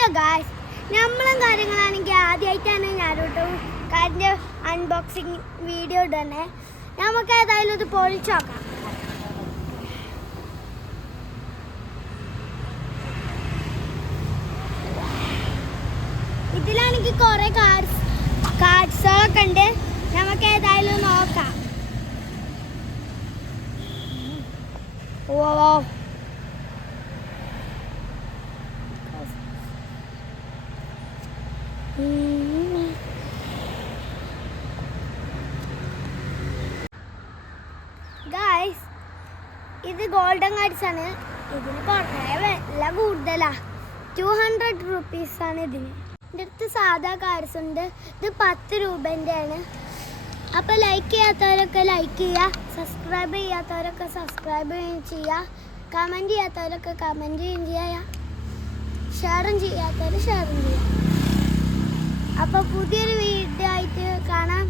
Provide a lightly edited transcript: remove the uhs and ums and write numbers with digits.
Hello guys, നമ്മളും കാര്യങ്ങളാണെങ്കിൽ ആദ്യമായിട്ടാണ് ഞാനോട്ട് കാറിൻ്റെ അൺബോക്സിങ് വീഡിയോ ഇടണേ. നമുക്ക് ഏതായാലും ഇത് പൊളിച്ചു നോക്കാം. ഇതിലാണെങ്കിൽ കുറേ കാർഡ്സുകളൊക്കെ ഉണ്ട്. നമുക്ക് ഏതായാലും നോക്കാം. ഓ ഗായ്സ്, ഇത് ഗോൾഡൻ കാർഡ്സ് ആണ്. ഇതിന് കുറേ വില കൂടുതലാ. 200 റുപ്പീസാണ് ഇതിന്. എൻ്റെ അടുത്ത് സാധാ കാർഡ്സ് ഉണ്ട്. ഇത് 10 രൂപേൻ്റെ ആണ്. അപ്പോൾ ലൈക്ക് ചെയ്യാത്തവരൊക്കെ ലൈക്ക് ചെയ്യുക, സബ്സ്ക്രൈബ് ചെയ്യാത്തവരൊക്കെ സബ്സ്ക്രൈബ് ചെയ്യുക, കമൻറ്റ് ചെയ്യാത്തവരൊക്കെ കമൻറ്റ് ചെയ്യുക, ഷെയറും ചെയ്യാത്തവർ ഷെയറും ചെയ്യുക. അപ്പോൾ പുതിയൊരു വീഡിയോ ആയിട്ട് കാണാം.